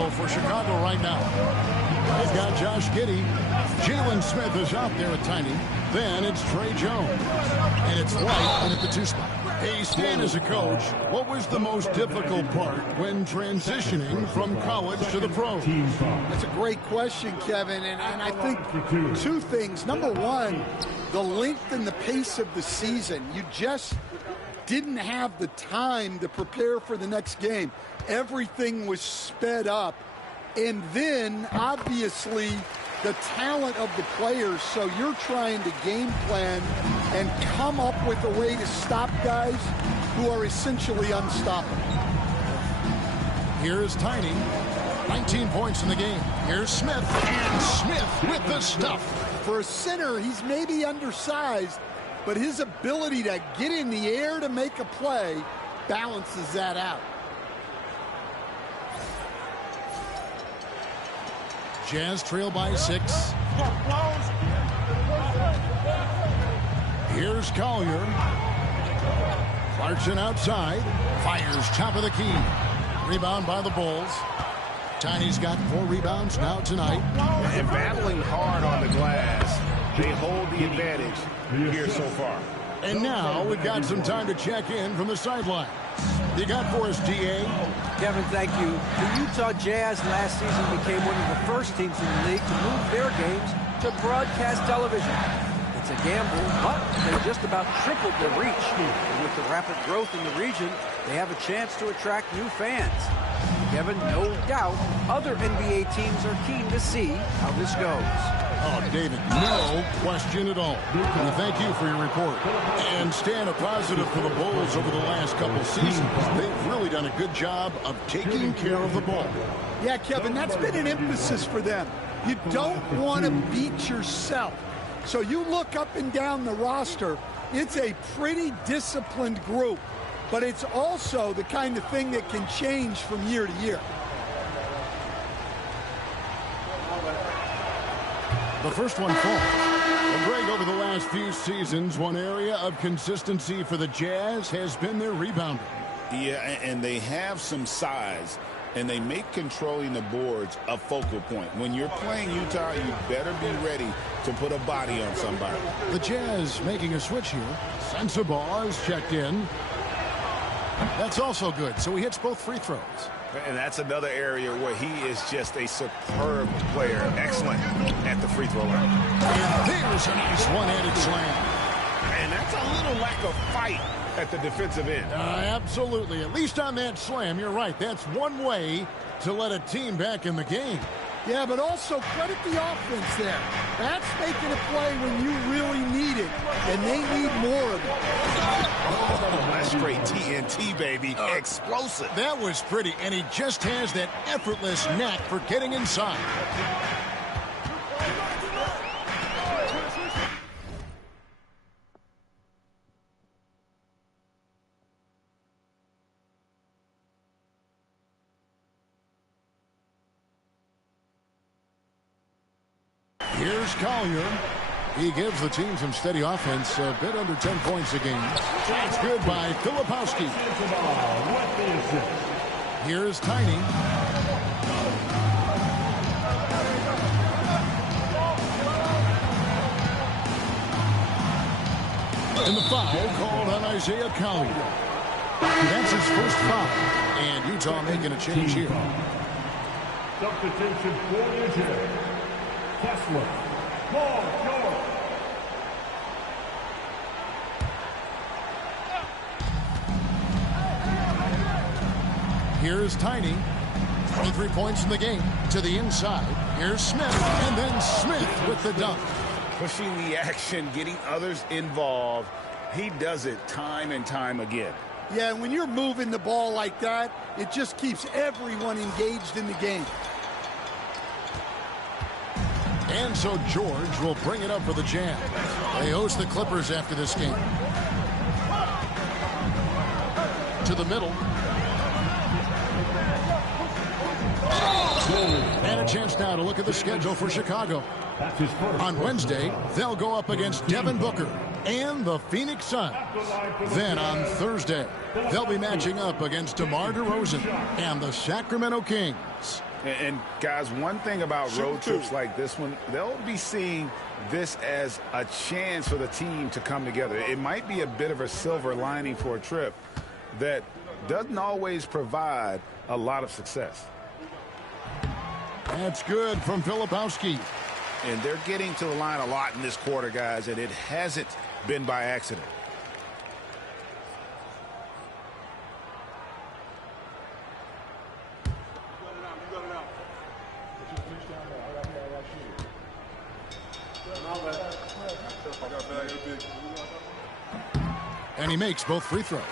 So for Chicago right now, they've got Josh Giddey. Jalen Smith is out there at Tiny. Then it's Trey Jones. And it's White in at the 2 spot. Hey, Stan, as a coach, what was the most difficult part when transitioning from college to the pros? That's a great question, Kevin. And I think 2 things. Number one, the length and the pace of the season. You just didn't have the time to prepare for the next game. Everything was sped up. And then, obviously, the talent of the players. So you're trying to game plan and come up with a way to stop guys who are essentially unstoppable. Here's Tiny. 19 points in the game. Here's Smith. And Smith with the stuff. For a center, he's maybe undersized, but his ability to get in the air to make a play balances that out. Jazz trail by 6. Here's Collier. Clarkson outside. Fires top of the key. Rebound by the Bulls. Tiny's got 4 rebounds now tonight. And battling hard on the glass. They hold the advantage here so far. And now we've got some time to check in from the sideline. You got for us, DA? Kevin, thank you. The Utah Jazz last season became one of the first teams in the league to move their games to broadcast television. It's a gamble, but they just about tripled their reach. And with the rapid growth in the region, they have a chance to attract new fans. Kevin, no doubt, other NBA teams are keen to see how this goes. Oh, David, no question at all. We thank you for your report. And Stan, a positive for the Bulls over the last couple seasons. They've really done a good job of taking care of the ball. Yeah, Kevin, that's been an emphasis for them. You don't want to beat yourself. So you look up and down the roster, it's a pretty disciplined group. But it's also the kind of thing that can change from year to year. The first one falls. Well, Greg, over the last few seasons, one area of consistency for the Jazz has been their rebounding. Yeah, and they have some size, and they make controlling the boards a focal point. When you're playing Utah, you better be ready to put a body on somebody. The Jazz making a switch here. Sensabaugh is checked in. That's also good, so he hits both free throws. And that's another area where he is just a superb player. Excellent at the free throw line. And there's a nice one-handed slam. And that's a little lack of fight at the defensive end. Absolutely. At least on that slam, you're right. That's one way to let a team back in the game. Yeah, but also credit the offense there. That's making a play when you really need it, and they need more of it. That's straight TNT, baby. Explosive. That was pretty, and he just has that effortless knack for getting inside. Here's Collier. He gives the team some steady offense, a bit under 10 points a game. That's good by Filipowski. Here's Tiny. And the foul called on Isaiah Collier. That's his first foul. And Utah making a change here. Substitution for New Jersey. Kessler, Paul George. Here's Tiny. 23 points in the game. To the inside. Here's Smith. And then Smith with the dunk. Pushing the action, getting others involved. He does it time and time again. Yeah, when you're moving the ball like that, it just keeps everyone engaged in the game. And so George will bring it up for the Jazz. They host the Clippers after this game. To the middle. And a chance now to look at the schedule for Chicago. On Wednesday, they'll go up against Devin Booker and the Phoenix Suns. Then on Thursday, they'll be matching up against DeMar DeRozan and the Sacramento Kings. And guys, one thing about road trips like this one, they'll be seeing this as a chance for the team to come together. It might be a bit of a silver lining for a trip that doesn't always provide a lot of success. That's good from Filipowski. And they're getting to the line a lot in this quarter, guys, and it hasn't been by accident. And he makes both free throws.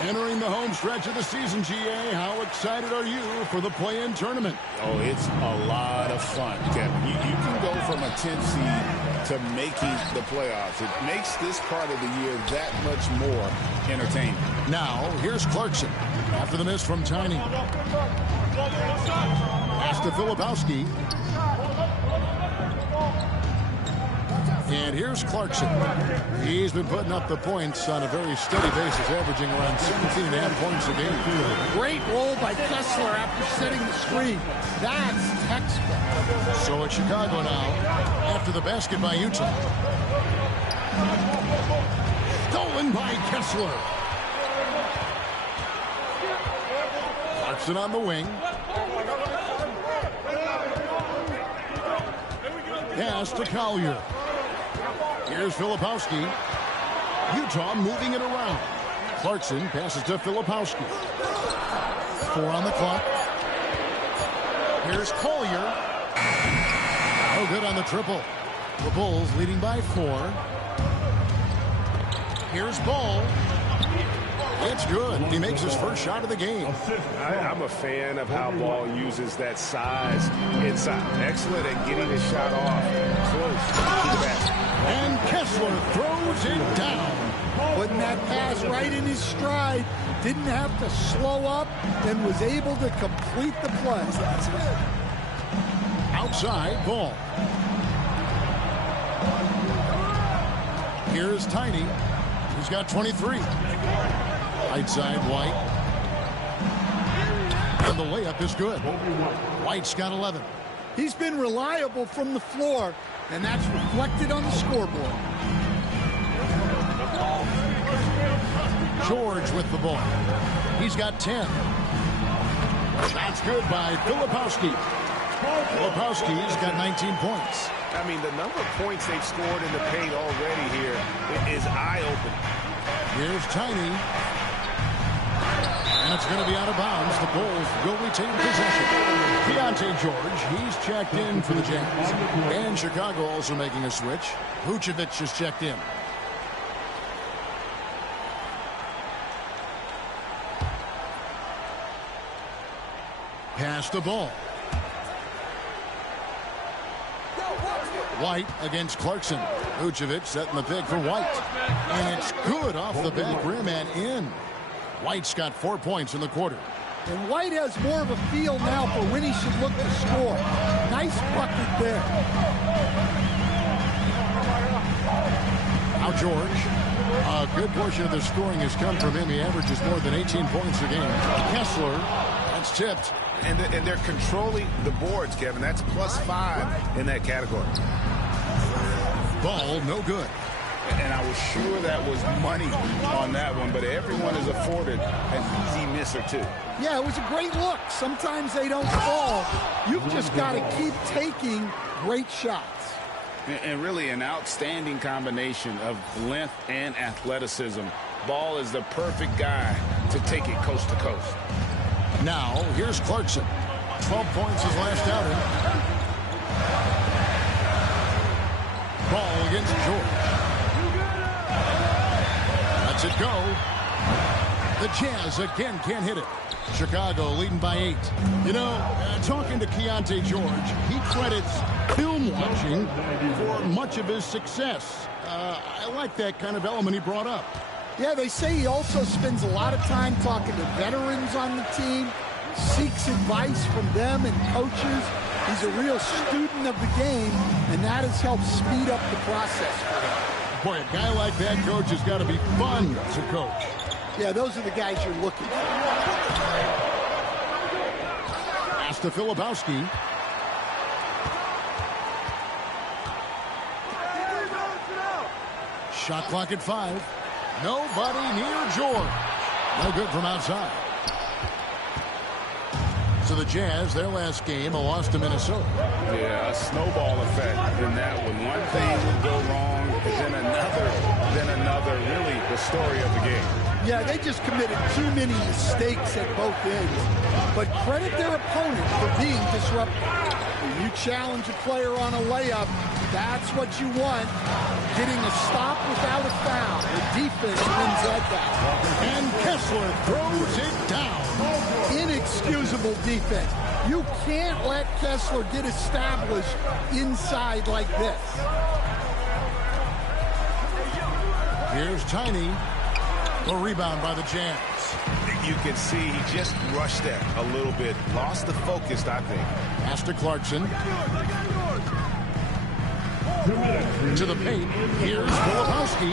Entering the home stretch of the season, GA, how excited are you for the play-in tournament? Oh, it's a lot of fun, Kevin. You can go from a 10th seed to making the playoffs. It makes this part of the year that much more entertaining. Now, here's Clarkson after the miss from Tiny. Pass to Filipowski. And here's Clarkson. He's been putting up the points on a very steady basis, averaging around 17.5 points a game. Great roll by Kessler after setting the screen. That's textbook. So it's Chicago now after the basket by Utah. Stolen by Kessler. Clarkson on the wing. Pass to Collier. Here's Filipowski. Utah moving it around. Clarkson passes to Filipowski. 4 on the clock. Here's Collier. No good on the triple. The Bulls leading by 4. Here's Ball. It's good. He makes his first shot of the game. I'm a fan of how Ball uses that size inside. Excellent at getting his shot off close to the basket. And Kessler throws it down. Putting that pass right in his stride. Didn't have to slow up and was able to complete the play. Outside, Ball. Here's Tiny. He's got 23. Right side, White. And the layup is good. White's got 11. He's been reliable from the floor, and that's reflected on the scoreboard. George with the ball. He's got 10. Shot's good by Filipowski. Filipowski's got 19 points. I mean, the number of points they've scored in the paint already here is eye-opening. Here's Tiny. And it's going to be out of bounds. The Bulls will retain possession. Keontae George, he's checked in for the Jazz. And Chicago also making a switch. Vucevic is checked in. Pass the ball. White against Clarkson. Vucevic setting the pick for White. And it's good off the back rim and in. White's got 4 points in the quarter. And White has more of a feel now for when he should look to score. Nice bucket there. Now George. A good portion of the scoring has come from him. He averages more than 18 points a game. Kessler, that's tipped. And they're controlling the boards, Kevin. That's +5 in that category. Ball, no good. And I was sure that was money on that one, but everyone is afforded an easy miss or two. Yeah, it was a great look. Sometimes they don't fall. You've just got to keep taking great shots. And really an outstanding combination of length and athleticism. Ball is the perfect guy to take it coast to coast. Now, here's Clarkson. 12 points his last outing. Ball against George. Lets it go. The Jazz again can't hit it. Chicago leading by 8. You know, talking to Keontae George, he credits film watching for much of his success. I like that kind of element he brought up. Yeah, they say he also spends a lot of time talking to veterans on the team, seeks advice from them and coaches. He's a real student of the game, and that has helped speed up the process for him. Boy, a guy like that, coach, has got to be fun to coach. Yeah, those are the guys you're looking for. Pass pass to Filipowski. Shot clock at 5. Nobody near George. No good from outside. So the Jazz, their last game, a loss to Minnesota. Yeah, a snowball effect in that one. One thing would go wrong, and then another. Really, the story of the game. Yeah, they just committed too many mistakes at both ends. But credit their opponent for being disruptive. When you challenge a player on a layup, that's what you want. Getting a stop without a foul. The defense wins that battle. And Kessler throws it down. Inexcusable defense. You can't let Kessler get established inside like this. Here's Tiny. A rebound by the Jazz. You can see he just rushed that a little bit. Lost the focus, I think. Pass to Clarkson. To the paint. Here's Filipowski.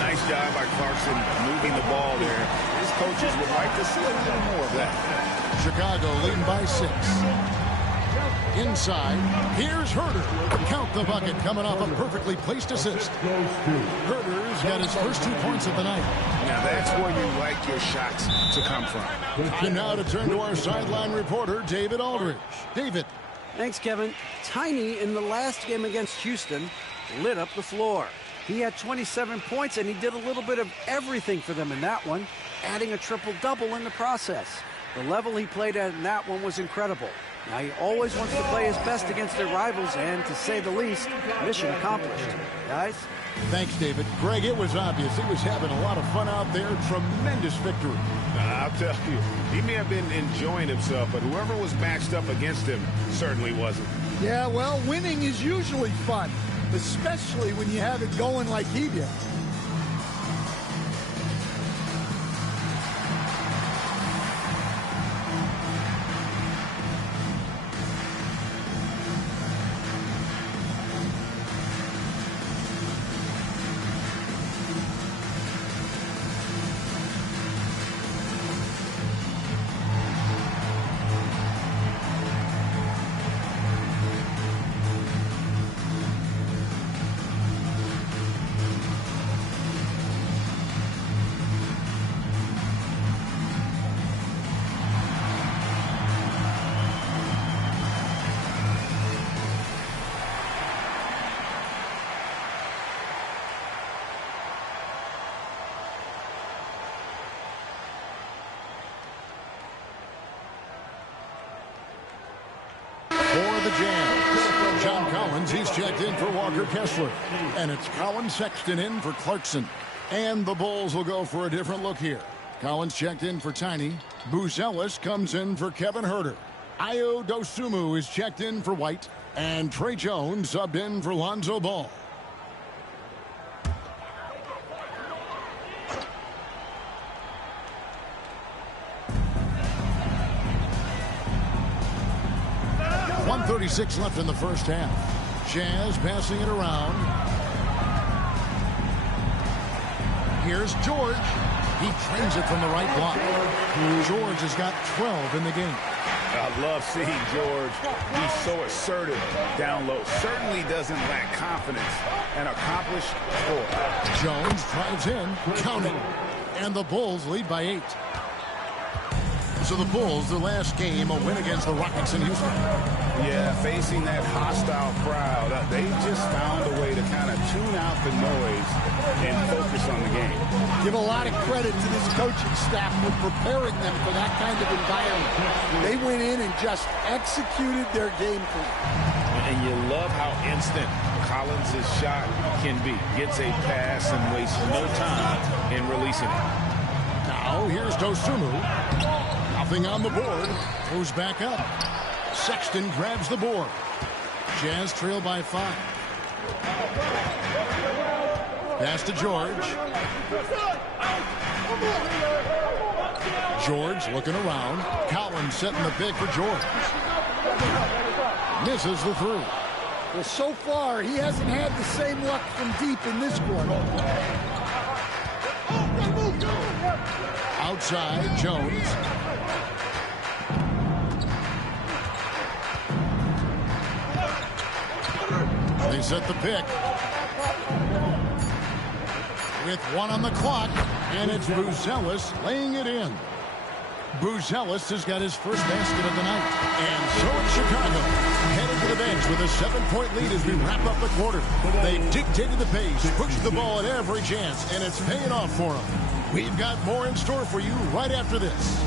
Nice job by Clarkson moving the ball there. His coaches would like to see a little more of that. Chicago leading by 6. Inside. Here's Herder. Count the bucket coming off a perfectly placed assist. Herder's got his first 2 points of the night. Now that's where you like your shots to come from. And now to turn to our sideline reporter, David Aldridge. David. Thanks, Kevin. Tiny, in the last game against Houston, lit up the floor. He had 27 points, and he did a little bit of everything for them in that one, adding a triple-double in the process. The level he played at in that one was incredible. Now, he always wants to play his best against their rivals, and to say the least, mission accomplished. Guys? Thanks, David. Greg, it was obvious he was having a lot of fun out there. Tremendous victory. I'll tell you, he may have been enjoying himself, but whoever was matched up against him certainly wasn't. Yeah, well, winning is usually fun, especially when you have it going like he did. For the Jazz, John Collins, he's checked in for Walker Kessler. And it's Collins Sexton in for Clarkson. And the Bulls will go for a different look here. Collins checked in for Tiny. Buzelis comes in for Kevin Herder. Ayo Dosunmu is checked in for White. And Trey Jones subbed in for Lonzo Ball. .136 left in the first half. Jazz passing it around. Here's George. He trains it from the right block. George has got 12 in the game. I love seeing George be so assertive down low. Certainly doesn't lack confidence and accomplished score. Jones drives in, counting. And the Bulls lead by 8. So the Bulls, their last game, a win against the Rockets in Houston. Yeah, facing that hostile crowd, they just found a way to kind of tune out the noise and focus on the game. Give a lot of credit to this coaching staff for preparing them for that kind of environment. They went in and just executed their game plan. And you love how instant Collins' shot can be. Gets a pass and wastes no time in releasing it. Now here's Dosunmu. Nothing on the board. Goes back up. Sexton grabs the board. Jazz trail by 5. Pass to George. George looking around. Collins setting the pick for George. Misses the 3. Well, so far, he hasn't had the same luck from deep in this quarter. Outside, Jones. They set the pick. With 1 on the clock, and it's Buzelis laying it in. Buzelis has got his first basket of the night. And so it's Chicago, headed to the bench with a 7-point lead as we wrap up the quarter. They've dictated the pace, pushed the ball at every chance, and it's paying off for them. We've got more in store for you right after this.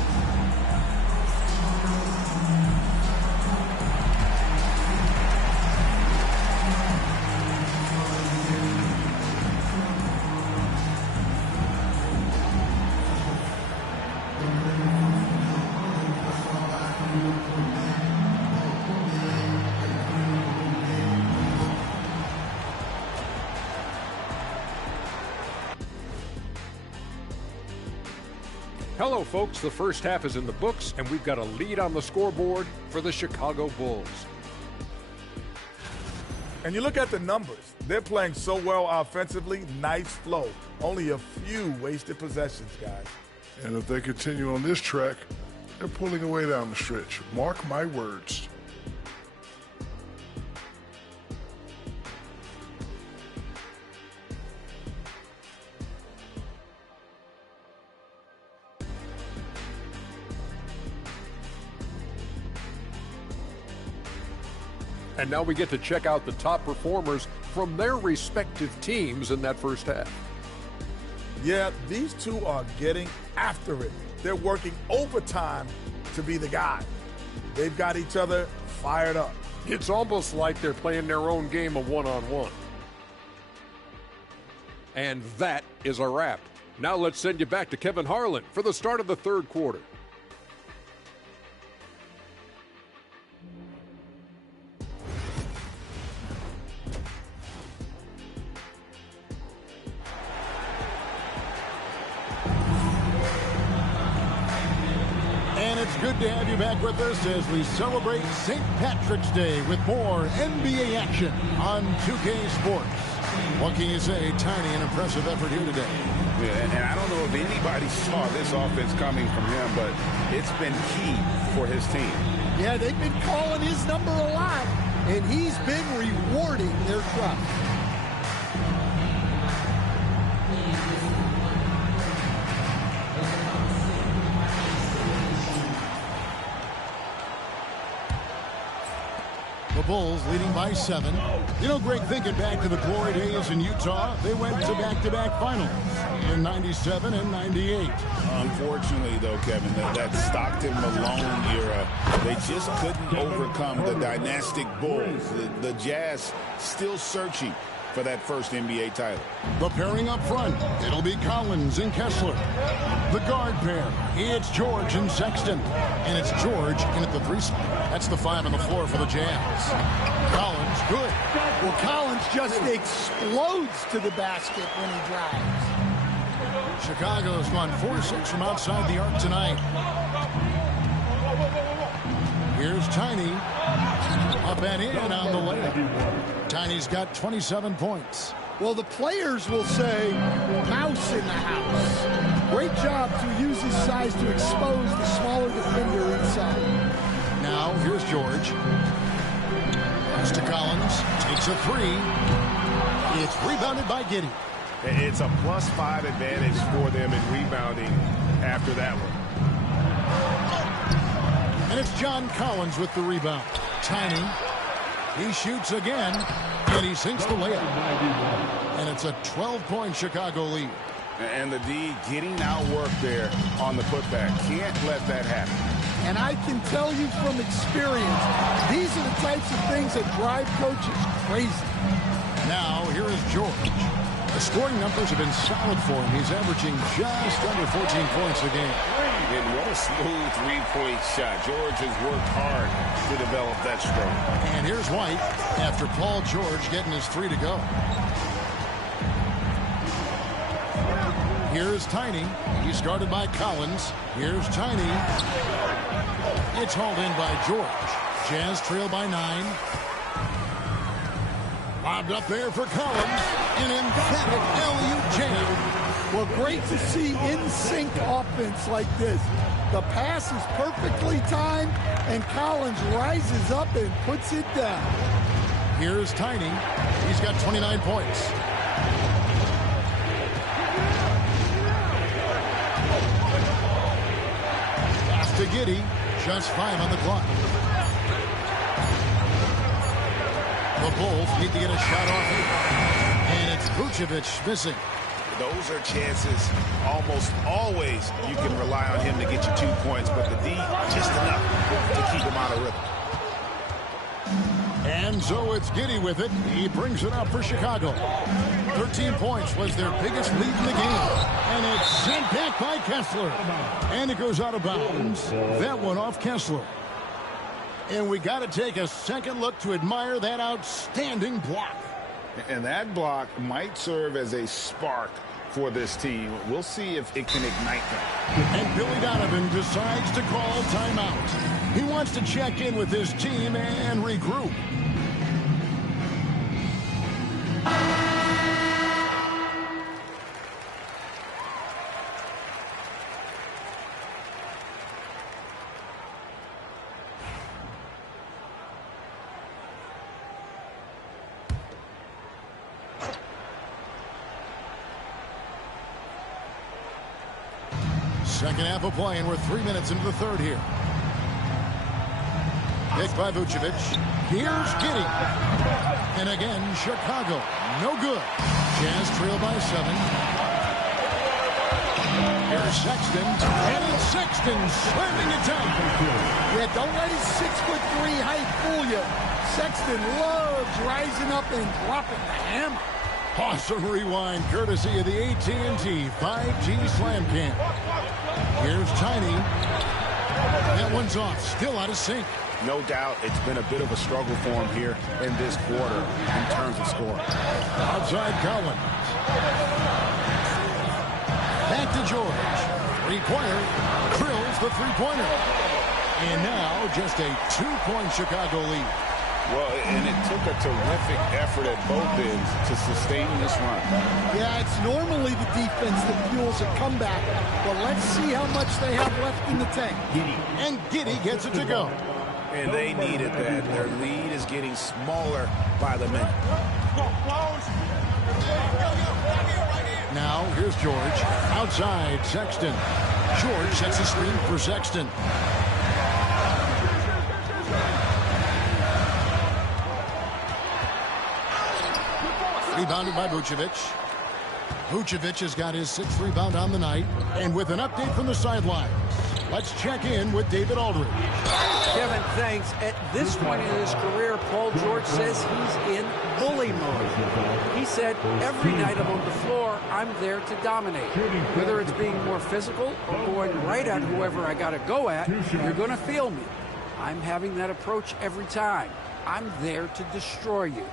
Hello, folks. The first half is in the books, and we've got a lead on the scoreboard for the Chicago Bulls. And you look at the numbers. They're playing so well offensively. Nice flow. Only a few wasted possessions, guys. And if they continue on this track, they're pulling away down the stretch. Mark my words. And now we get to check out the top performers from their respective teams in that first half. Yeah, these two are getting after it. They're working overtime to be the guy. They've got each other fired up. It's almost like they're playing their own game of one-on-one. And that is a wrap. Now let's send you back to Kevin Harlan for the start of the third quarter. Good to have you back with us as we celebrate St. Patrick's Day with more NBA action on 2K Sports. What can you say? Tiny and impressive effort here today. Yeah, and I don't know if anybody saw this offense coming from him, but it's been key for his team. Yeah, they've been calling his number a lot, and he's been rewarding their trust. The Bulls leading by 7. You know, Greg, thinking back to the glory days in Utah, they went to back-to-back finals in 97 and 98. Unfortunately, though, Kevin, that Stockton-Malone era, they just couldn't overcome the dynastic Bulls. The Jazz still searching for that first NBA title. The pairing up front, it'll be Collins and Kessler. The guard pair, it's George and Sexton. And it's George in at the 3 spot. That's the 5 on the floor for the Jazz. Collins, good. Well, Collins just explodes to the basket when he drives. Chicago's gone 4-6 from outside the arc tonight. Here's Tiny. Up and in on the layup. Tiny's got 27 points. Well, the players will say, mouse in the house. Great job to use his size to expose the smaller defender inside. Now, here's George. Pass to Collins. Takes a 3. It's rebounded by Giddey. It's a +5 advantage for them in rebounding after that one. And it's John Collins with the rebound. Tiny. He shoots again, and he sinks the layup. And it's a 12-point Chicago lead. And the D getting outworked there on the putback. Can't let that happen. And I can tell you from experience, these are the types of things that drive coaches crazy. Now, here is George. The scoring numbers have been solid for him. He's averaging just under 14 points a game. And what a smooth three-point shot. George has worked hard to develop that stroke. And here's White after Paul George getting his 3 to go. Here's Tiny. He's guarded by Collins. Here's Tiny. It's hauled in by George. Jazz trail by 9. Lobbed up there for Collins. An emphatic alley-oop jam. Well, great to see in-sync offense like this. The pass is perfectly timed, and Collins rises up and puts it down. Here's Tiny. He's got 29 points. Pass to Giddey. Just 5 on the clock. The Bulls need to get a shot off here. And it's Vucevic missing. Those are chances almost always you can rely on him to get you 2 points, but the D just enough to keep him out of rhythm. And so it's Giddey with it. He brings it up for Chicago. 13 points was their biggest lead in the game. And it's sent back by Kessler. And it goes out of bounds. That one off Kessler. And we got to take a second look to admire that outstanding block. And that block might serve as a spark for this team. We'll see if it can ignite them. And Billy Donovan decides to call timeout. He wants to check in with his team and regroup. Second half of play, and we're 3 minutes into the third here. Picked by Vucevic. Here's Giddey. And again, Chicago. No good. Jazz trail by 7. Here's Sexton. And it's Sexton slamming it down. Yeah, don't let his 6'3" height fool you. Sexton loves rising up and dropping the hammer. Awesome rewind, courtesy of the AT&T 5G Slam Cam. Here's Tiny. That one's off. Still out of sync. No doubt it's been a bit of a struggle for him here in this quarter in terms of scoring. Outside Collins. Back to George. Three-pointer. Drills the three-pointer. And now just a 2-point Chicago lead. Well, and it took a terrific effort at both ends to sustain this run. Yeah, it's normally the defense that fuels a comeback. But let's see how much they have left in the tank. And Giddey gets it to go. And they needed that. Their lead is getting smaller by the minute. Now, here's George. Outside, Sexton. George sets a screen for Sexton. Rebounded by Vucevic. Vucevic has got his 6th rebound on the night. And with an update from the sidelines, let's check in with David Aldridge. Kevin, thanks. At this point in his career, Paul George says he's in bully mode. He said, every night I'm on the floor, I'm there to dominate. Whether it's being more physical or going right at whoever I got to go at, you're going to feel me. I'm having that approach every time. I'm there to destroy you.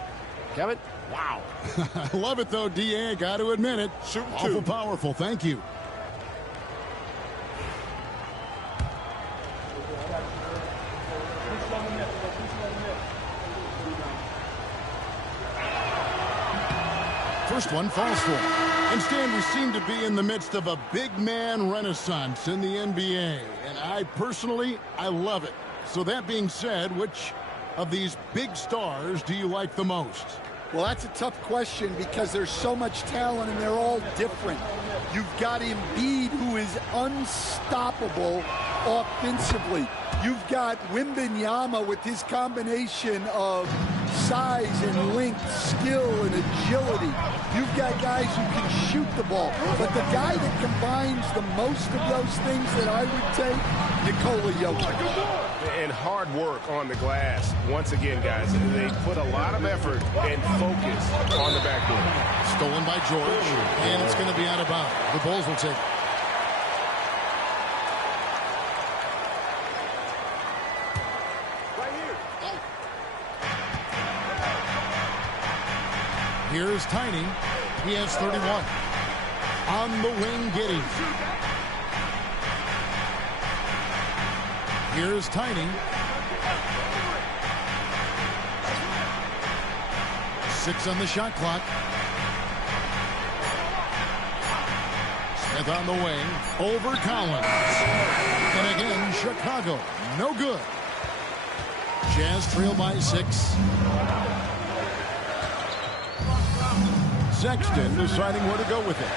Kevin? Wow. I love it, though, D.A. Got to admit it. Awful powerful. Thank you. First one falls for him. And Stan, we seem to be in the midst of a big man renaissance in the NBA. And I love it. So that being said, which of these big stars do you like the most? Well, that's a tough question because there's so much talent and they're all different. You've got Embiid, who is unstoppable offensively. You've got Wembanyama with his combination of size and length, skill and agility. You've got guys who can shoot the ball. But the guy that combines the most of those things that I would take, Nikola Jokic. And hard work on the glass. Once again, guys, they put a lot of effort and focus on the backboard. Stolen by George, and it's going to be out of bounds. The Bulls will take it. Here's Tiny. He has 31. On the wing, Giddey. Here's Tiny. 6 on the shot clock. Smith on the wing. Over Collins. And again, Chicago. No good. Jazz trail by 6. Sexton deciding where to go with it.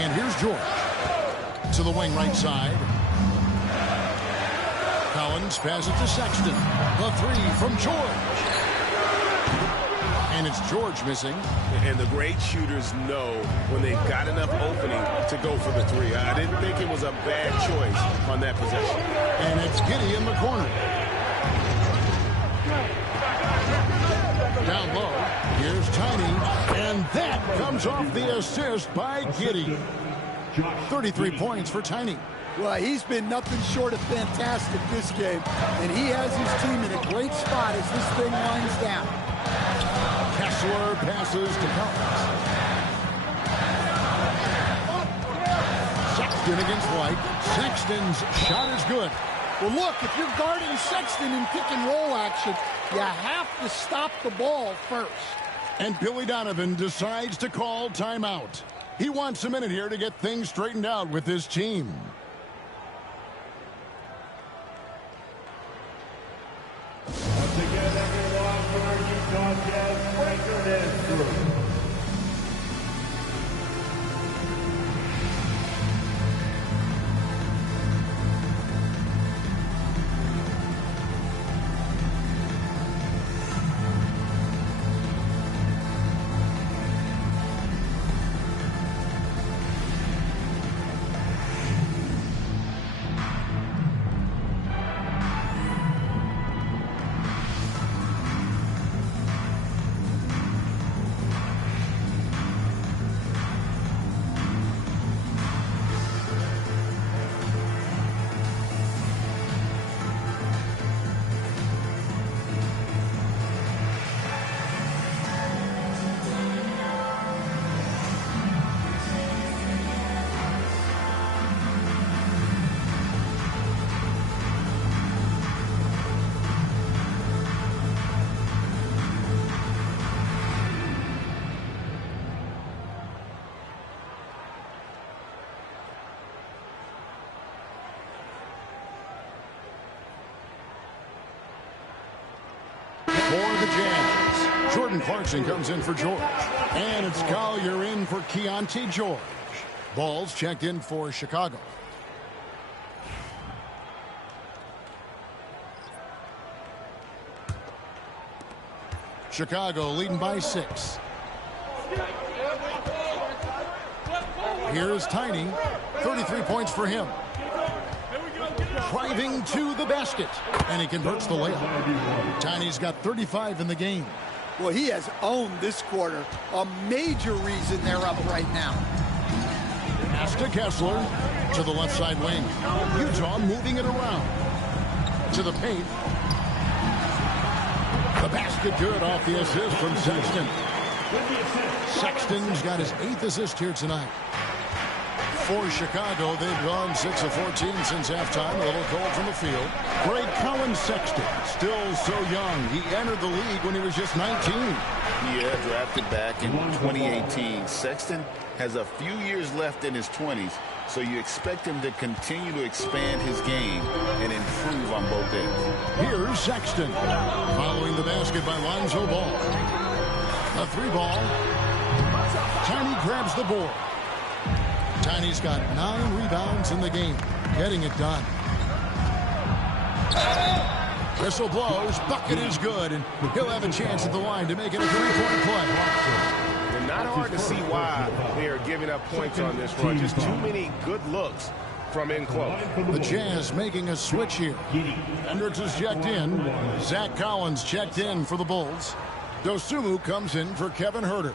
And here's George to the wing right side. Collins passes it to Sexton. The three from George. And it's George missing. And the great shooters know when they've got enough opening to go for the three. I didn't think it was a bad choice on that possession. And it's Giddey in the corner. Down low, here's Tiny, and that comes off the assist by Giddey. 33 points for Tiny. Well, he's been nothing short of fantastic this game, and he has his team in a great spot as this thing winds down. Kessler passes to Collins. Sexton against White. Sexton's shot is good. Well, look, if you're guarding Sexton in pick-and-roll action, you have to stop the ball first. And Billy Donovan decides to call timeout. He wants a minute here to get things straightened out with his team. Once again, everyone, for our Utah Jazz Breaker and Group. For the Jazz, Jordan Clarkson comes in for George. And it's Collier in for Keontae George. Ball's checked in for Chicago. Chicago leading by 6. Here's Tiny. 33 points for him. Driving to the basket. And he converts the layup. Tiny's got 35 in the game. Well, he has owned this quarter. A major reason they're up right now. Pass to Kessler. To the left side wing. Utah moving it around. To the paint. The basket good off the assist from Sexton. Sexton's got his 8th assist here tonight. For Chicago, they've gone 6 of 14 since halftime. A little cold from the field. Great Colin Sexton, still so young. He entered the league when he was just 19. Yeah, drafted back in 2018. Sexton has a few years left in his 20s, so you expect him to continue to expand his game and improve on both ends. Here's Sexton, following the basket by Lonzo Ball. A 3-ball. Tiny grabs the board. Tiny's got 9 rebounds in the game, getting it done. Whistle blows, bucket is good, and he'll have a chance at the line to make it a 3-point play. And not hard to see why they are giving up points on this run. Just too many good looks from in close. The Jazz making a switch here. Hendricks is checked in. Zach Collins checked in for the Bulls. Dosunmu comes in for Kevin Huerter.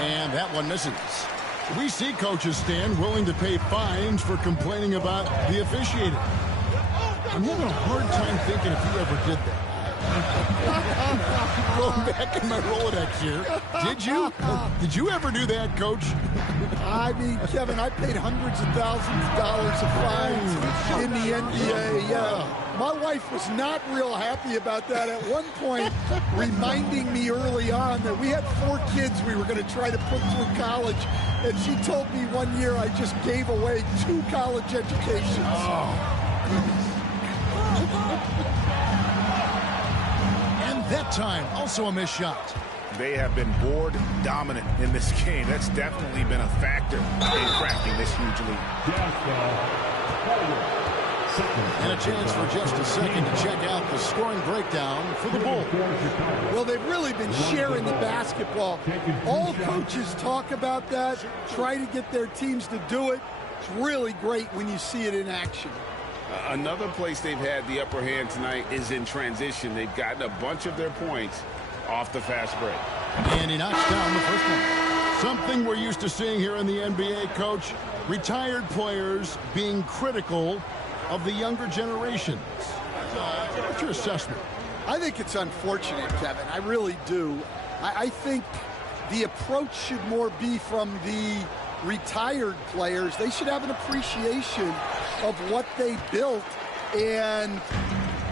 And that one misses. We see coaches stand willing to pay fines for complaining about the officiating. I'm having a hard time thinking if you ever did that. Going back in my Rolodex here. Did you? Did you ever do that, Coach? I mean, Kevin, I paid hundreds of thousands of dollars of fines in the NBA. Yeah. My wife was not real happy about that at one point, reminding me early on that we had 4 kids we were going to try to put through college. And she told me one year I just gave away 2 college educations. Oh. goodness. And that time, also a missed shot. They have been board dominant in this game. That's definitely been a factor in crafting this huge lead. And a chance for just a second to check out the scoring breakdown for the Bulls. Well, they've really been sharing the basketball. All coaches talk about that, try to get their teams to do it. It's really great when you see it in action. Another place they've had the upper hand tonight is in transition. They've gotten a bunch of their points off the fast break. And he knocks down the first one. Something we're used to seeing here in the NBA, Coach. Retired players being critical of the younger generations. What's your assessment? I think it's unfortunate, Kevin. I really do. I think the approach should more be from the retired players. They should have an appreciation of what they built and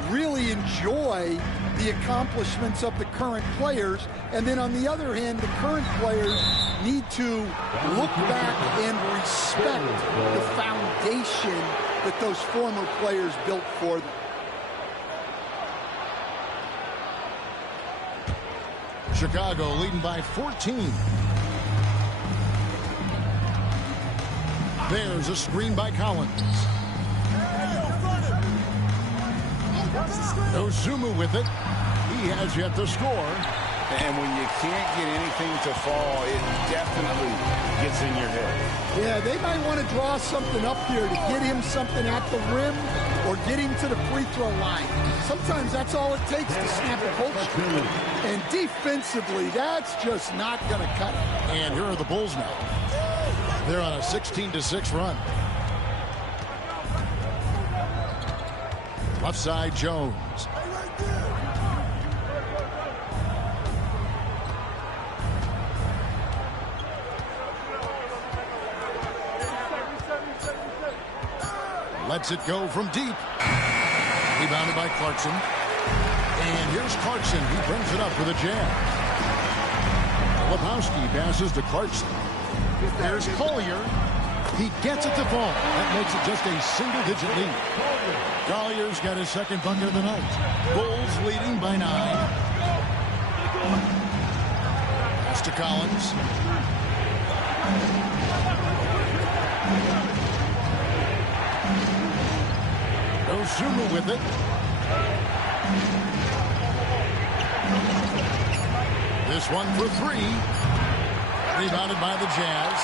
really enjoy the accomplishments of the current players. And then on the other hand, the current players need to look back and respect the foundation that those former players built for them. Chicago leading by 14. There's a screen by Collins. Ozumu with it. He has yet to score. And when you can't get anything to fall, it definitely gets in your head. Yeah, they might want to draw something up here to get him something at the rim or get him to the free throw line. Sometimes that's all it takes to snap a cold streak. And defensively, that's just not going to cut it. And here are the Bulls now. They're on a 16-6 run. Left side, Jones. Lets it go from deep. Rebounded by Clarkson. And here's Clarkson. He brings it up for the jam. Lebowski passes to Clarkson. There's Collier. He gets it to fall. That makes it just a single-digit lead. Collier's got his second bucket of the night. Bulls leading by 9. Pass to Collins. Ozumu with it. This one for 3. Rebounded by the Jazz.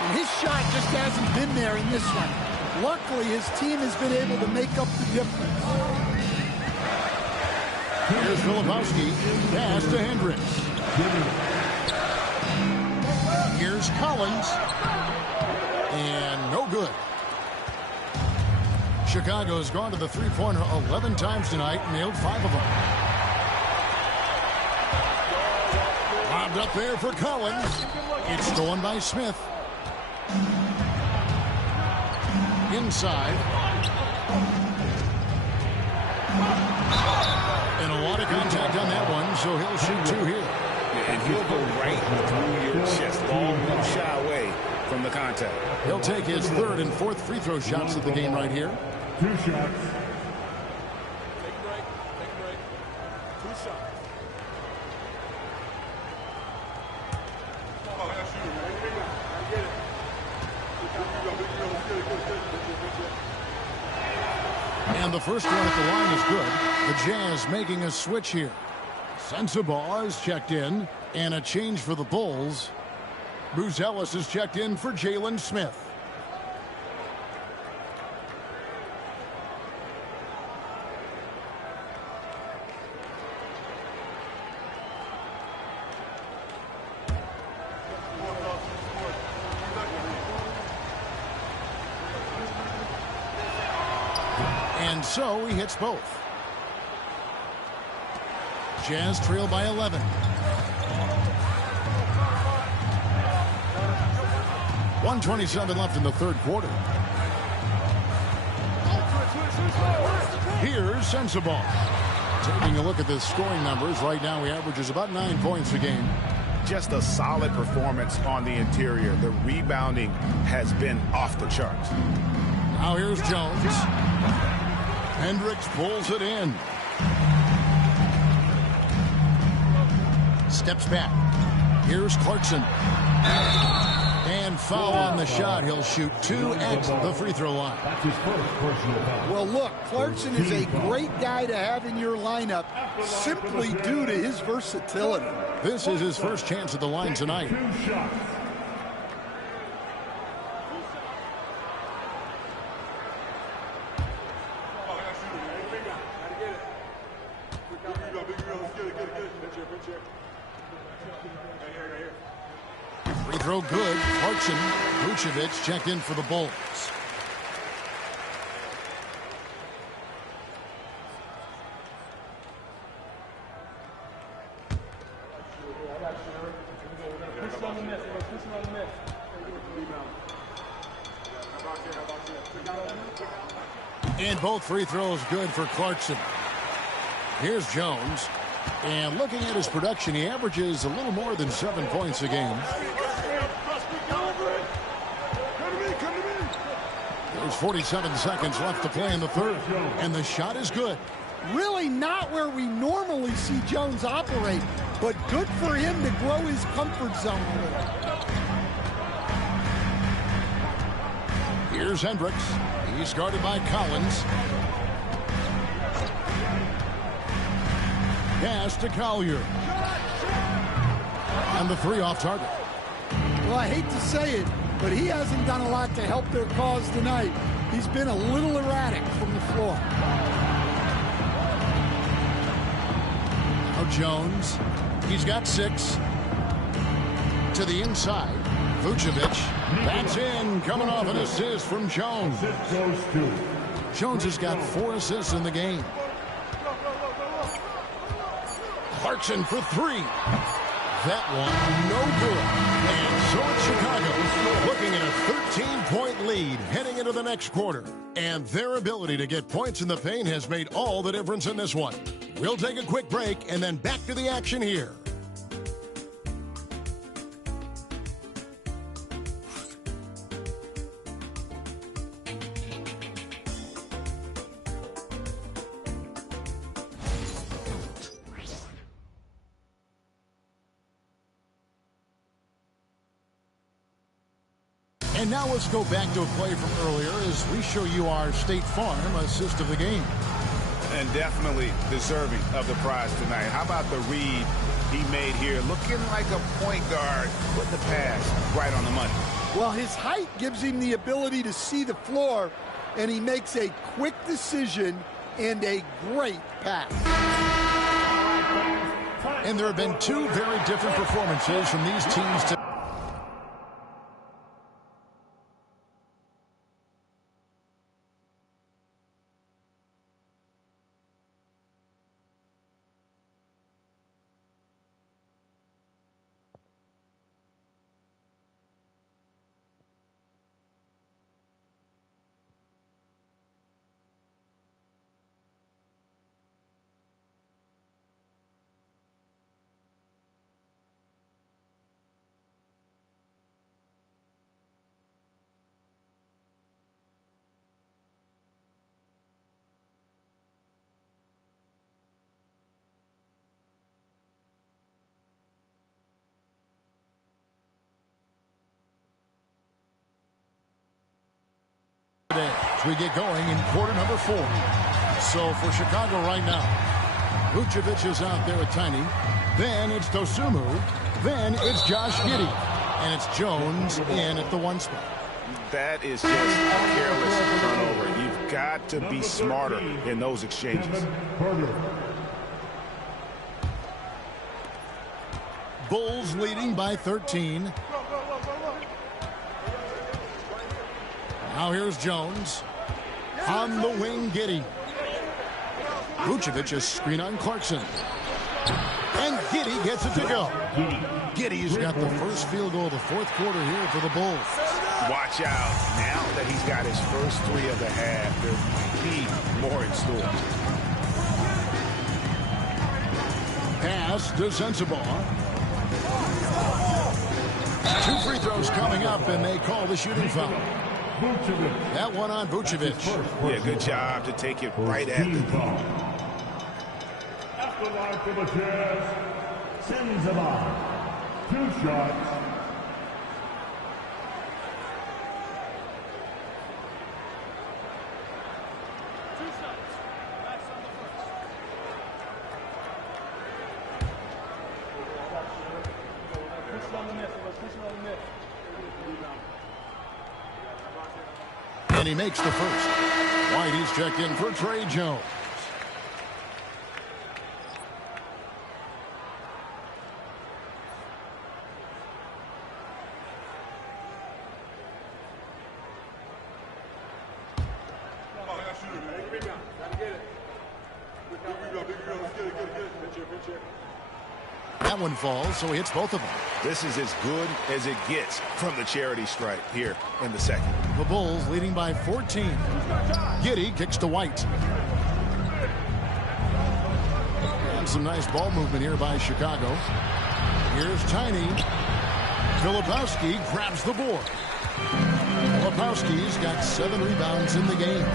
And his shot just hasn't been there in this one. Luckily, his team has been able to make up the difference. Here's Filipowski. Pass to Hendricks. Here's Collins. And no good. Chicago's gone to the three-pointer 11 times tonight, nailed 5 of them. Lobbed up there for Collins. It's stolen by Smith. Inside. And a lot of contact on that one, so he'll shoot 2 here. And he'll go right through your chest. Ball won't shy away from the contact. He'll take his 3rd and 4th free throw shots of the game right here. 2 shots. Take a break. Take a break. 2 shots. And the first one at the line is good. The Jazz making a switch here. Sensabaugh is checked in, and a change for the Bulls. Bruce Ellis is checked in for Jalen Smith. And so he hits both. Jazz trail by 11. 1:27 left in the 3rd quarter. Here's Sensabaugh. Taking a look at the scoring numbers, right now he averages about 9 points a game. Just a solid performance on the interior. The rebounding has been off the charts. Now here's Jones. Hendricks pulls it in. Steps back. Here's Clarkson. And foul on the shot. He'll shoot 2 at the free throw line. That's his first personal foul. Well, look, Clarkson is a great guy to have in your lineup simply due to his versatility. This is his first chance at the line tonight. 2 shots. Free throw good. Clarkson. Vucevic checked in for the Bulls. And both free throws good for Clarkson. Here's Jones. And looking at his production, he averages a little more than 7 points a game. There's 47 seconds left to play in the third. And the shot is good. Really not where we normally see Jones operate, but good for him to grow his comfort zone a little. Here's Hendricks. He's guarded by Collins. Pass to Collier. And the 3 off target. Well, I hate to say it, but he hasn't done a lot to help their cause tonight. He's been a little erratic from the floor. Now Jones. He's got 6. To the inside. Vucevic. That's in. Coming off an assist from Jones. Jones has got 4 assists in the game. Clarkson for 3. That one, no good. And so it's Chicago looking at a 13-point lead heading into the next quarter. And their ability to get points in the paint has made all the difference in this one. We'll take a quick break and then back to the action here. And now let's go back to a play from earlier as we show you our State Farm assist of the game. And definitely deserving of the prize tonight. How about the read he made here? Looking like a point guard. Put the pass right on the money. Well, his height gives him the ability to see the floor, and he makes a quick decision and a great pass. And there have been 2 very different performances from these teams today. As we get going in quarter number 4. So for Chicago right now, Vucevic is out there at Tiny. Then it's Dosunmu. Then it's Josh Giddey. And it's Jones in at the 1 spot. That is just a careless turnover. You've got to be smarter in those exchanges. Bulls leading by 13. Now here's Jones. On the wing, Giddey. Vucevic is screen on Clarkson. And Giddey gets it to go. Giddey's got the first field goal of the 4th quarter here for the Bulls. Watch out. Now that he's got his first 3 of the half, there might be more in store. Pass to Sensabaugh. 2 free throws coming up, and they call the shooting foul. Vucevic. That one on Vucevic. Yeah, good job to take it right at the knee. After line for the Jazz, Senzema. 2 shots. And he makes the first. Whitey's checked in for Trey Jones. That one falls, so he hits both of them. This is as good as it gets from the charity stripe here in the second. The Bulls leading by 14. Giddey kicks to White. And some nice ball movement here by Chicago. Here's Tiny. Filipowski grabs the board. Filipowski's got 7 rebounds in the game.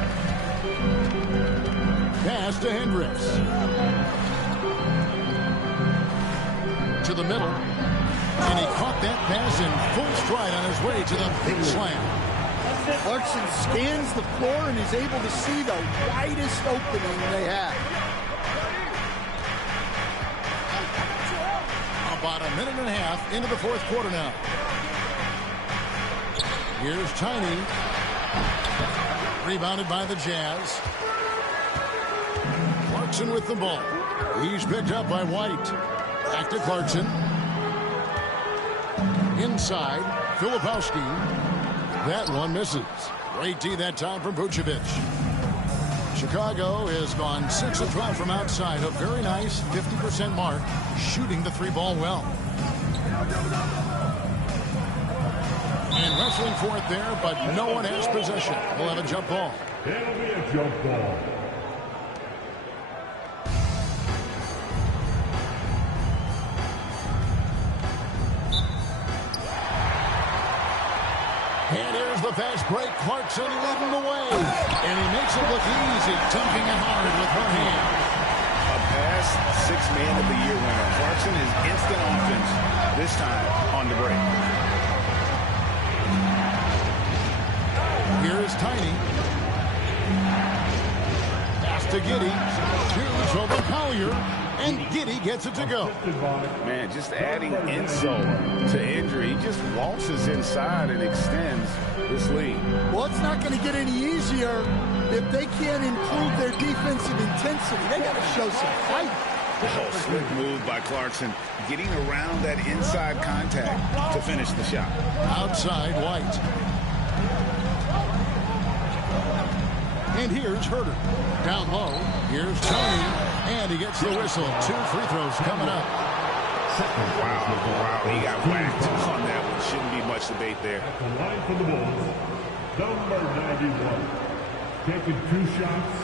Pass to Hendricks. To the middle. And he caught that pass in full stride on his way to the big slam. Clarkson scans the floor and is able to see the widest opening they have. About a minute and a half into the fourth quarter now. Here's Tiny. Rebounded by the Jazz. Clarkson with the ball. He's picked up by White. Back to Clarkson. Inside, Filipowski. That one misses. Great D that time from Vucevic. Chicago has gone 6 of 12 from outside. A very nice 50% mark, shooting the 3-ball well. And wrestling for it there, but no one has possession. We'll have a jump ball. It'll be a jump ball. And here's the fast break. Clarkson leading the way. And he makes it look easy, dunking it hard with one hand. A past 6-man of the year winner. Clarkson is instant offense, this time on the break. Here's Tiny. Pass to Giddey. Shoots over Collier. And Giddey gets it to go. Man, just adding insult to injury. He just waltzes inside and extends this lead. Well, it's not going to get any easier if they can't improve their defensive intensity. They got to show some fight. Oh, slick move by Clarkson, getting around that inside contact to finish the shot. Outside, White. And here's Herter. Down low, here's Tony. And he gets the whistle. 2 free throws coming up. Wow, he got whacked on that one. Shouldn't be much debate there. At the line for the Bulls, number 91. Taking 2 shots.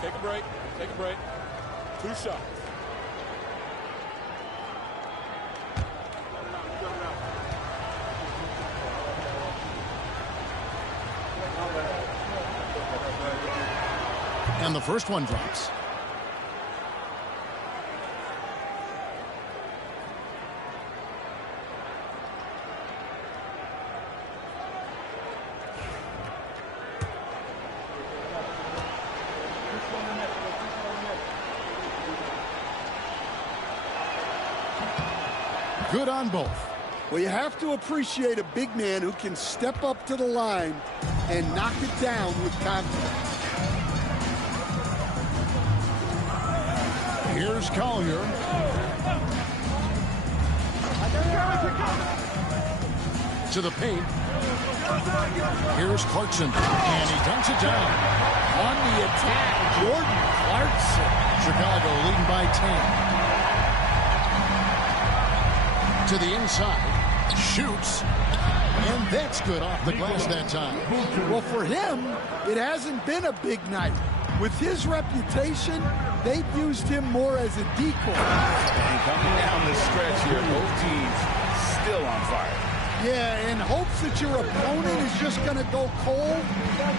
Take a break. Take a break. 2 shots. And the first one drops. Good on both. Well, you have to appreciate a big man who can step up to the line and knock it down with confidence. Here's Collier. To the paint. Here's Clarkson. And he dunks it down. On the attack, Jordan Clarkson. Chicago leading by 10. To the inside. Shoots. And that's good off the glass that time. Well, for him, it hasn't been a big night. With his reputation, they've used him more as a decoy. And coming down the stretch here, both teams still on fire. Yeah, in hopes that your opponent is just going to go cold.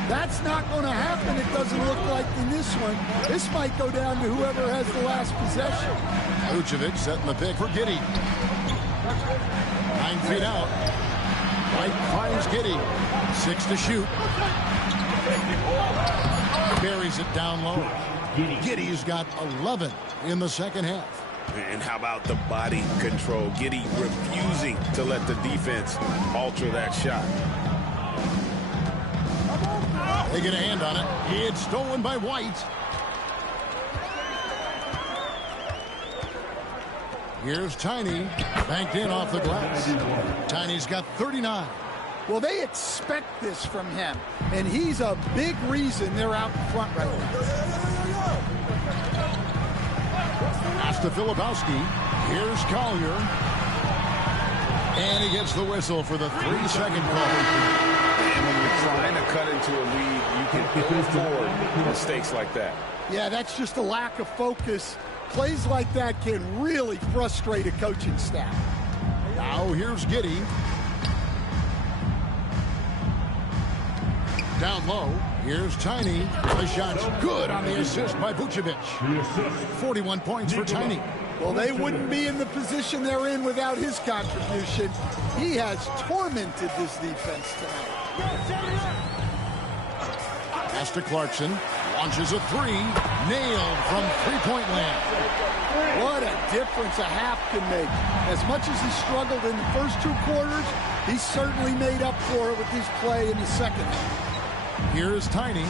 That's not going to happen, it doesn't look like in this one. This might go down to whoever has the last possession. Vucevic setting the pick for Giddey. 9 feet out. White finds Giddey. 6 to shoot. Buries it down low. Giddey's got 11 in the second half. And how about the body control? Giddey refusing to let the defense alter that shot. They get a hand on it. It's stolen by White. Here's Tiny. Banked in off the glass. Tiny's got 39. Well, they expect this from him, and he's a big reason they're out in front right now. Pass to Filipowski. Here's Collier. And he gets the whistle for the 3-second call. And when you're trying to cut into a lead, you can afford mistakes like that. Yeah, that's just a lack of focus. Plays like that can really frustrate a coaching staff. Now here's Giddey. Down low, here's Tiny. The shot's good on the assist by Vucevic. 41 points for Tiny. Well, they wouldn't be in the position they're in without his contribution. He has tormented this defense tonight. Pass to Clarkson. Launches a 3. Nailed from three-point land. What a difference a half can make. As much as he struggled in the first 2 quarters, he certainly made up for it with his play in the second half. Here's Tiny.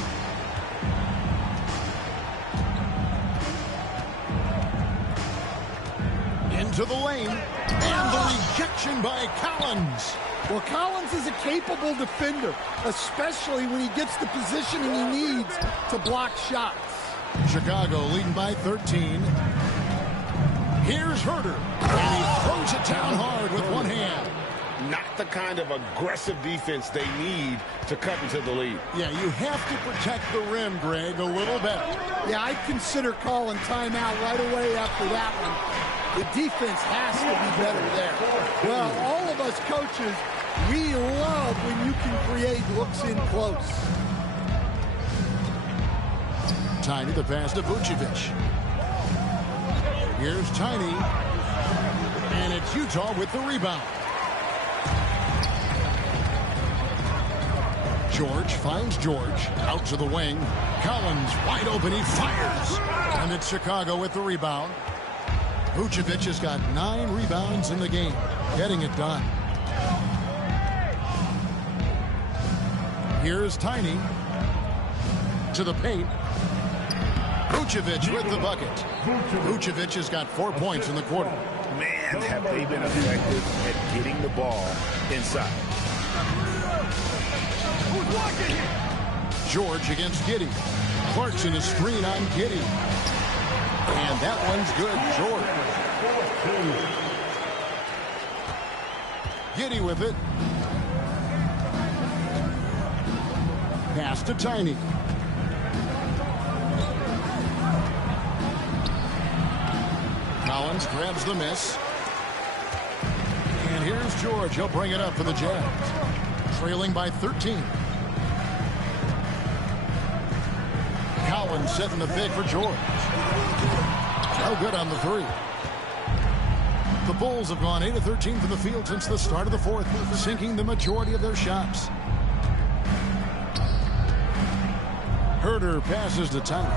Into the lane. And the rejection by Collins. Well, Collins is a capable defender, especially when he gets the positioning he needs to block shots. Chicago leading by 13. Here's Herter. And he throws it down hard with one hand. Not the kind of aggressive defense they need to cut into the lead. Yeah, you have to protect the rim, Greg, a little better. Yeah, I'd consider calling timeout right away after that one. The defense has to be better there. Well, all of us coaches, we love when you can create looks in close. Tiny, the pass to Vucevic. Here's Tiny. And it's Utah with the rebound. George finds George. Out to the wing. Collins wide open. He fires. And it's Chicago with the rebound. Vucevic has got 9 rebounds in the game. Getting it done. Here's Tiny. To the paint. Vucevic with the bucket. Vucevic has got 4 points in the quarter. Man, have they been effective at getting the ball inside. George against Giddey. Clarkson is screen on Giddey. And that one's good. George. Giddey with it. Pass to Tiny. Collins grabs the miss. And here's George. He'll bring it up for the Jazz. Trailing by 13. Collins setting the pick for George. No good on the 3. The Bulls have gone 8 of 13 from the field since the start of the 4th, sinking the majority of their shots. Herter passes to Tiny.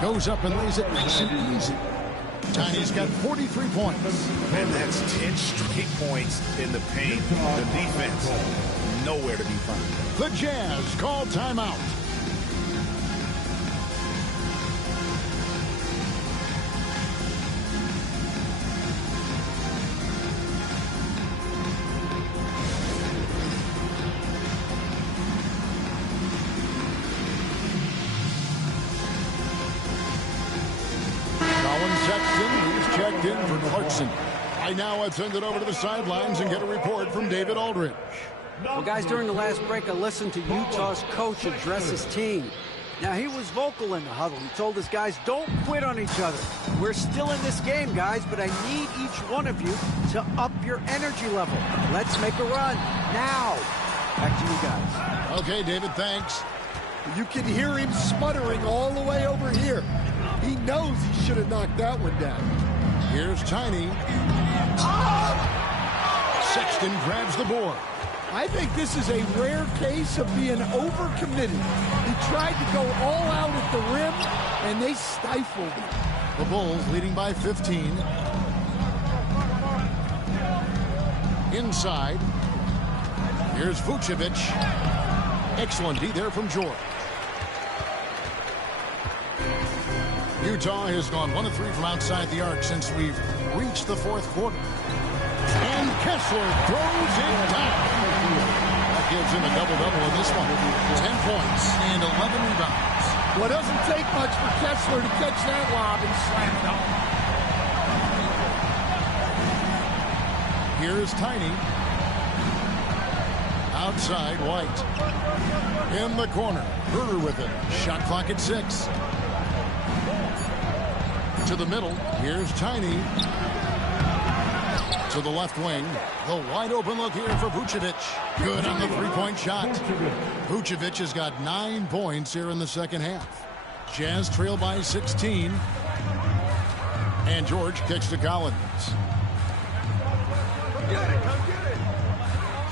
Goes up and lays it nice and easy. Tiny's got 43 points. And that's 10 straight points in the paint. The defense, nowhere to be found. The Jazz call timeout. He's checked in for Clarkson. I now send it over to the sidelines and get a report from David Aldridge. Well, guys, during the last break, I listened to Utah's coach address his team. Now, he was vocal in the huddle. He told his guys, don't quit on each other. We're still in this game, guys, but I need each one of you to up your energy level. Let's make a run now. Back to you guys. Okay, David, thanks. You can hear him sputtering all the way over here. He knows he should have knocked that one down. Here's Tiny. Sexton grabs the board. I think this is a rare case of being overcommitted. He tried to go all out at the rim, and they stifled him. The Bulls leading by 15. Inside. Here's Vucevic. Excellent D there from George. Utah has gone 1 of 3 from outside the arc since we've reached the fourth quarter. And Kessler throws it down. That gives him a double-double in this one. 10 points and 11 rebounds. Well, it doesn't take much for Kessler to catch that lob and slam it home. Here's Tiny. Outside, White. In the corner, Herder with it. Shot clock at 6. To the middle, here's Tiny. To the left wing, the wide open look here for Vucevic. Good on the three-point shot. Vucevic has got 9 points here in the second half. Jazz trail by 16. And George kicks to Collins.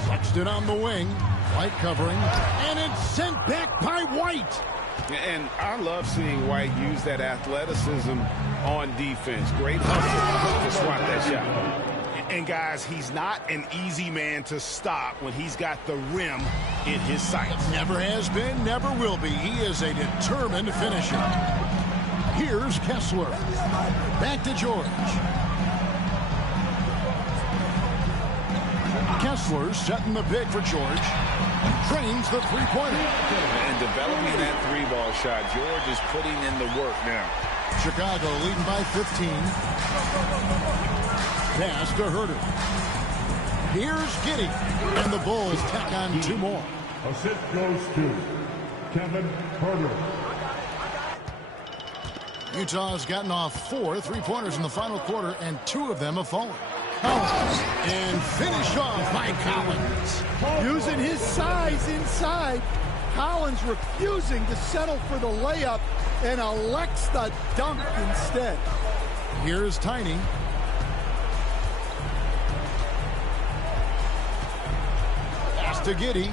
Sexton on the wing. White covering. And it's sent back by White. And I love seeing White use that athleticism on defense. Great hustle to swat that shot. And, guys, he's not an easy man to stop when he's got the rim in his sights. Never has been, never will be. He is a determined finisher. Here's Kessler. Back to George. Kessler setting the pick for George. Trains the three-pointer. And developing that three-ball shot, George is putting in the work now. Chicago leading by 15. Pass to Herder. Here's Giddey. And the Bulls tack on 2 more. Assist goes to Kevin Herder. Utah's gotten off 4 three-pointers in the final quarter, and 2 of them have fallen. Collins. And finished off by Collins. Using his size inside. Collins refusing to settle for the layup and elects the dunk instead. Here's Tiny. Pass to Giddey.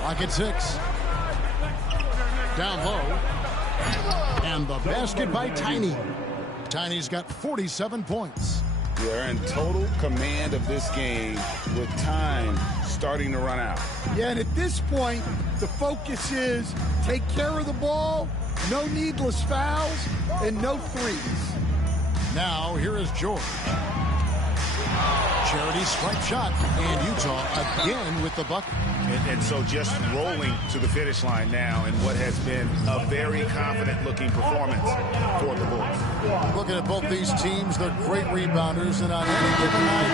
Clock at 6. Down low. And the basket by Tiny. Tiny's got 47 points. They're in total command of this game with time starting to run out. Yeah, and at this point, the focus is take care of the ball, no needless fouls, and no threes. Now, here is George. Charity stripe shot, and Utah again with the bucket. And so just rolling to the finish line now in what has been a very confident-looking performance for the Bulls. Looking at both these teams, they're great rebounders, and on any given night,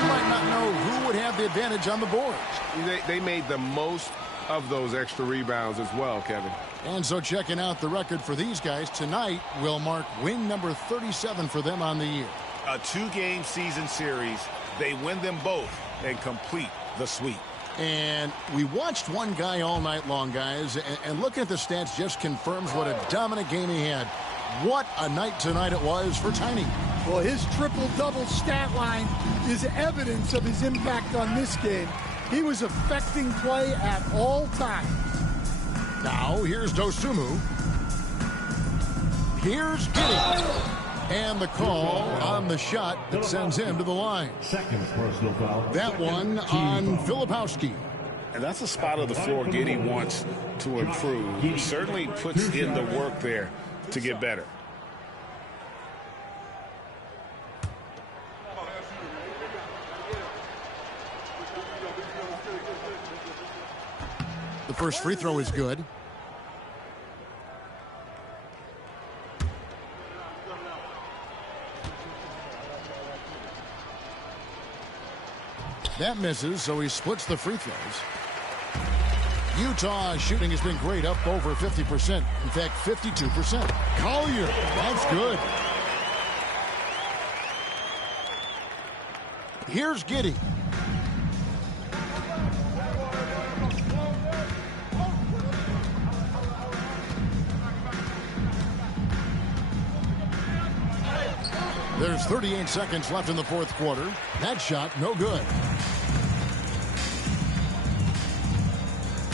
you might not know who would have the advantage on the boards. They made the most of those extra rebounds as well, Kevin. And so checking out the record for these guys, tonight will mark win number 37 for them on the year. A 2-game season series. They win them both and complete the sweep. And we watched one guy all night long, guys, and looking at the stats just confirms what a dominant game he had. What a night tonight it was for Tiny. Well, his triple-double stat line is evidence of his impact on this game. He was affecting play at all times. Now, here's Dosunmu. Here's Giddey. And the call on the shot that sends him to the line. Second personal foul. That one on Filipowski. And that's a spot of the floor Giddey wants to improve. He certainly puts in the work there to get better. The first free throw is good. That misses, so he splits the free throws. Utah's shooting has been great, up over 50%. In fact, 52%. Collier, that's good. Here's Giddey. There's 38 seconds left in the fourth quarter. That shot, no good.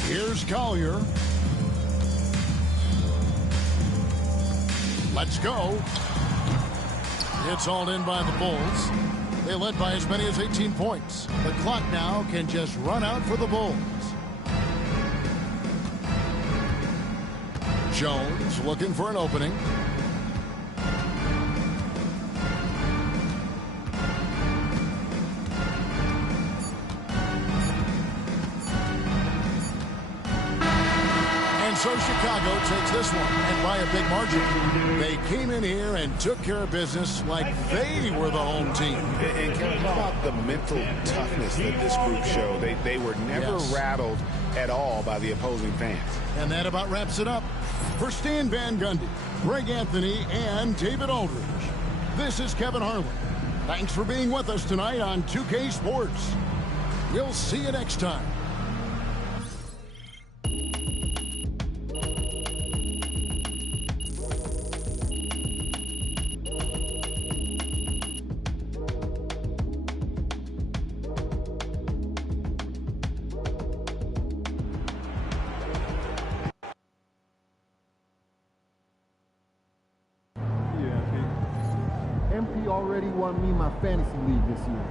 Here's Collier. Let's go. It's hauled in by the Bulls. They led by as many as 18 points. The clock now can just run out for the Bulls. Jones looking for an opening. So Chicago takes this one, and by a big margin. They came in here and took care of business like they were the home team. And Kevin, how about the mental toughness that this group showed? They were never rattled at all by the opposing fans. And that about wraps it up. For Stan Van Gundy, Greg Anthony, and David Aldridge, this is Kevin Harlan. Thanks for being with us tonight on 2K Sports. We'll see you next time. MP already won me my fantasy league this year.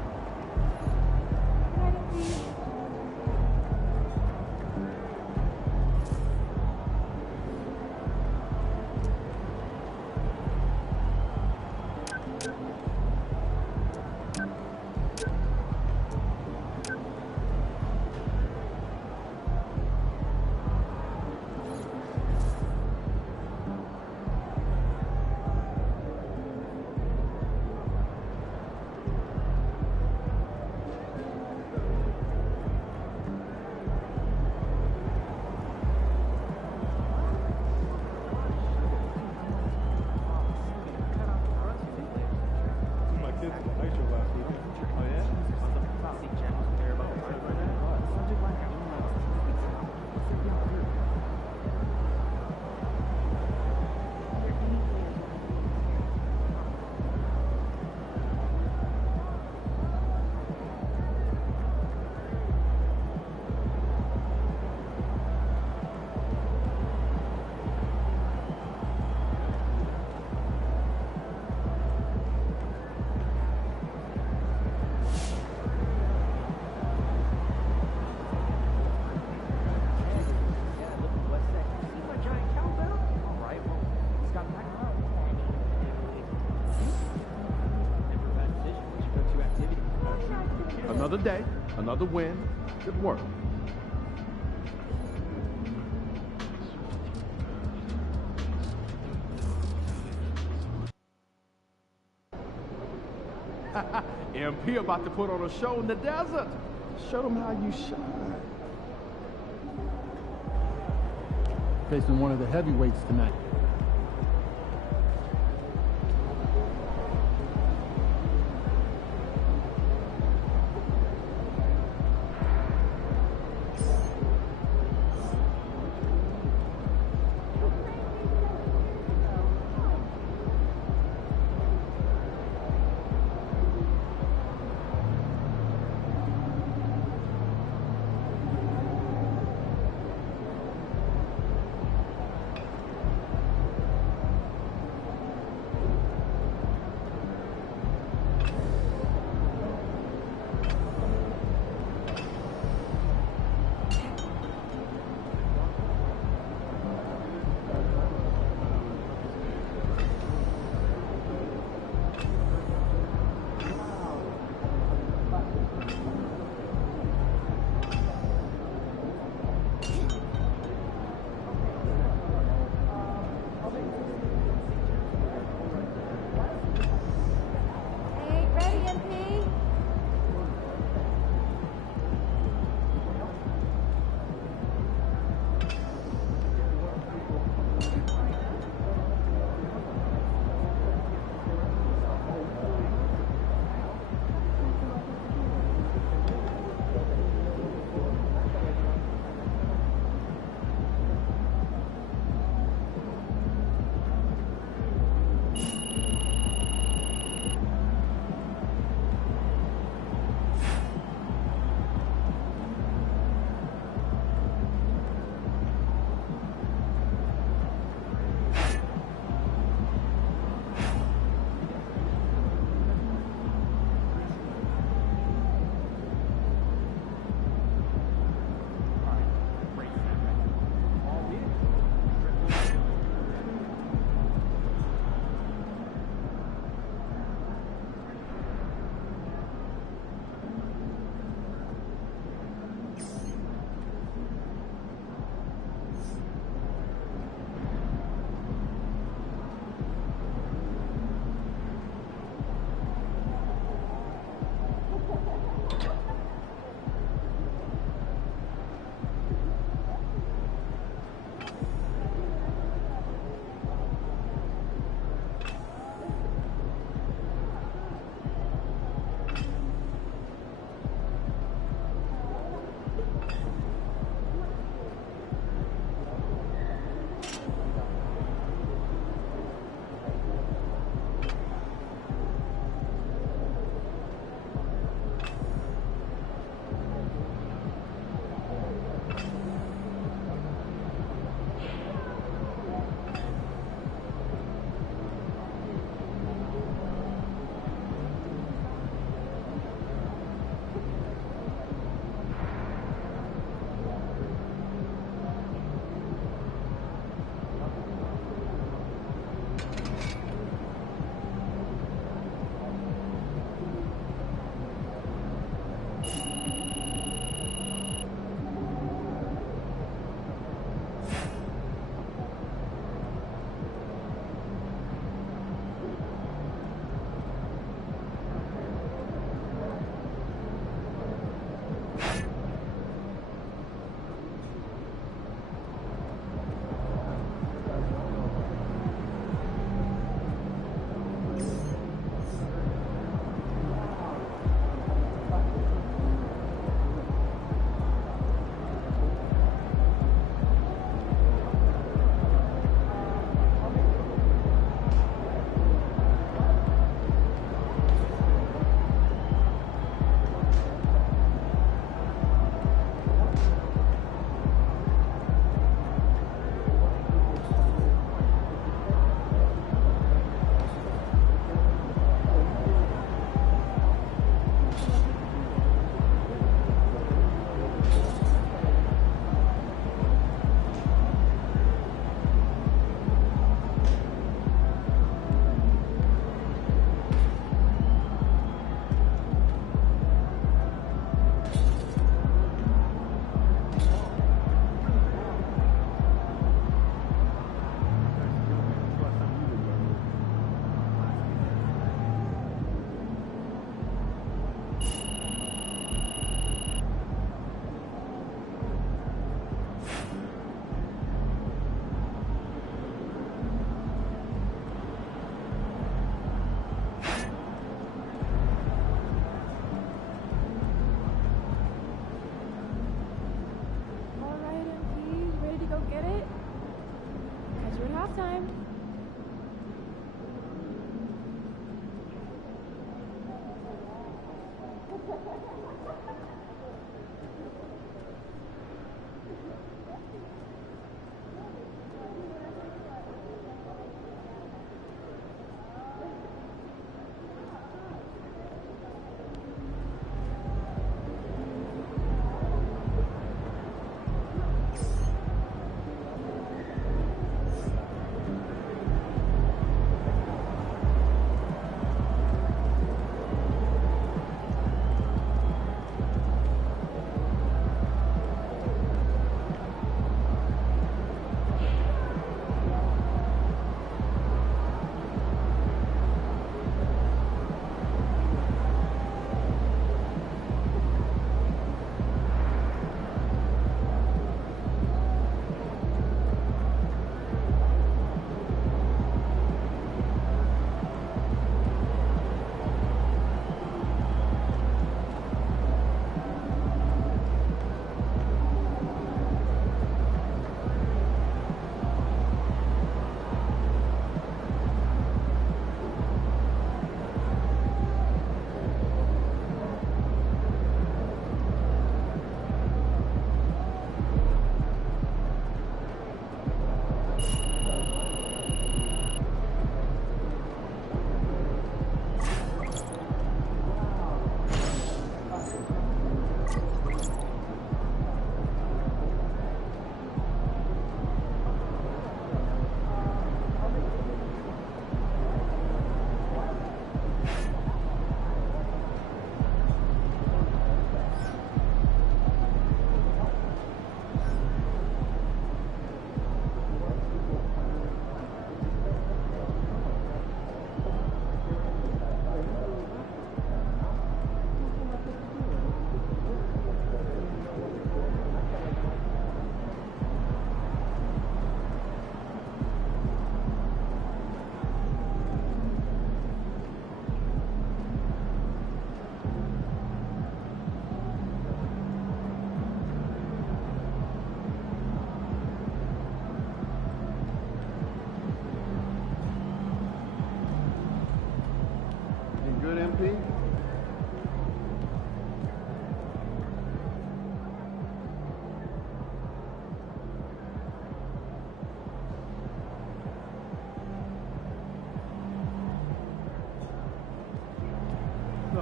Another day, another win. Good work. MP about to put on a show in the desert. Show them how you shine. Facing one of the heavyweights tonight. What's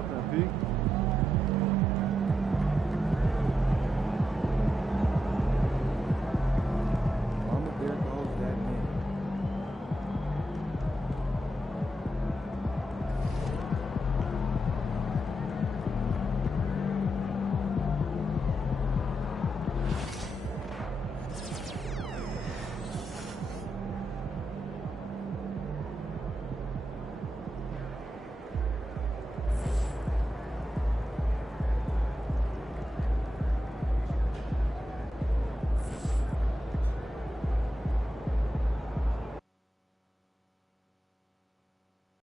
up, MP?